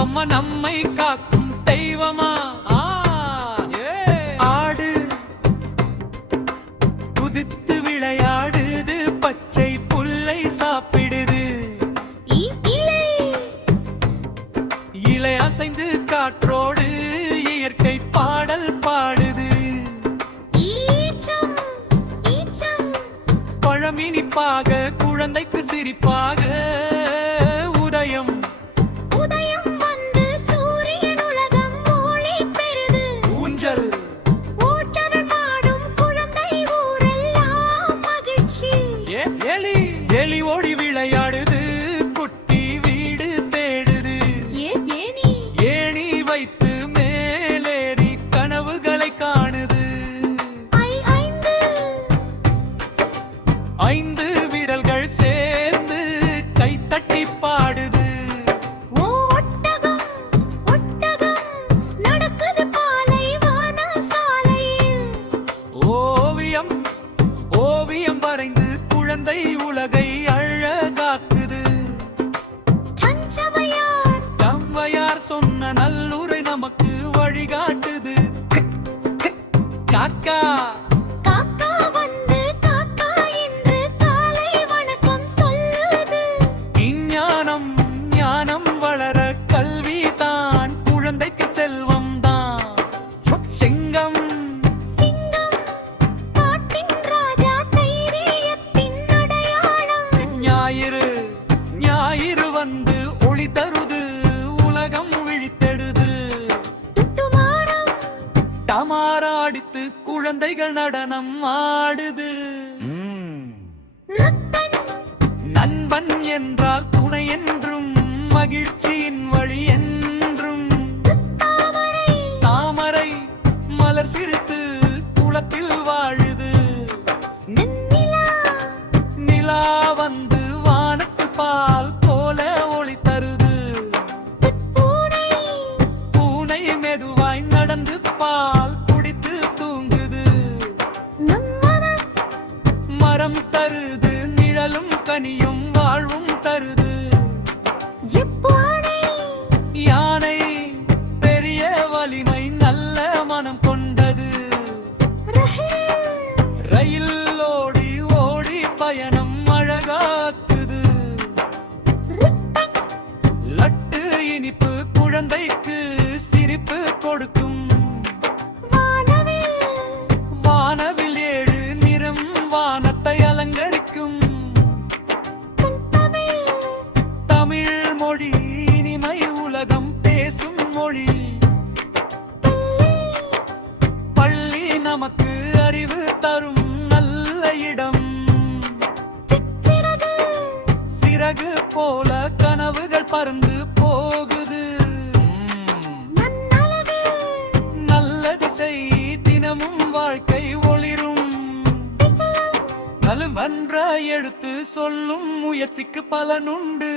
அம்மம்மா நம்மை காக்கும் தெய்வமா ஆடு குதித்து விளையாடுது பச்சை புல்லை சாப்பிடுது இலை அசைந்து காற்றோடு இயற்கை பாடல் பாடுது பழம் இனிப்பாக குழந்தைக்கு சிரிப்பாக உதயம் வந்து சூரியன் உலகம் ஒளி பெறுது ஊஞ்சல் பாடும் குழந்தை ஊரெல்லாம் மகிழ்ச்சி எலி எலி ஓடி விளையாடுது குட்டி வீடு தேடுது ஏணி வைத்து மேலேறி கனவுகளை காணுது ஐந்து விரல்கள் சேர்ந்து கைத்தட்டி பாடுது நடக்குது பாலைவன சாலையில் ஓவியம் ஓவியம் வரைந்து குழந்தை உலகை அழகாக்குது தம்மையார் சொன்ன நல்லுரை நமக்கு வழிகாட்டுது காக்கா ஞானம் வளர கல்வி தான் குழந்தைக்கு செல்வம் தான் சிங்கம் காட்டின் ராஜா தைரியத்தின் அடையாளம் ஞாயிறு வந்து ஒளி தருது உலகம் விழித்தெடுது டமாராடித்து குழந்தைகள் நடனம் ஆடுது நண்பன் என்றால் துணை என்றும் மகிழ்ச்சியின் வழி என்றும் தாமரை மலர் சிரித்து குளத்தில் வாழுது நிலா வந்து வானத்தில் பால் போல ஒளி தருது பூனை மெதுவாய் நடந்து பால் குடித்து தூங்குது மரம் தருது நிழலும் கனியும் வாழ்வும் தருது யானை பெரிய வலிமை நல்ல மனம் கொண்டது ரயில் ஓடி ஓடி பயணம் அழகாக்குது லட்டு இனிப்பு குழந்தைக்கு சிரிப்பு கொடுக்கும் வானவில் 7 நிறம் வானத்தை அலங்கரிக்கும் தமிழ் மொழி இனிமை உலகம் பேசும் மொழி பள்ளி நமக்கு அறிவு தரும் நல்ல இடம் சிறகு போல கனவுகள் பறந்து போகுது நல்லது செய் தினமும் வாழ்க்கை ஒளிரும் நலுமன்ற எடுத்து சொல்லும் முயற்சிக்கு பலனுண்டு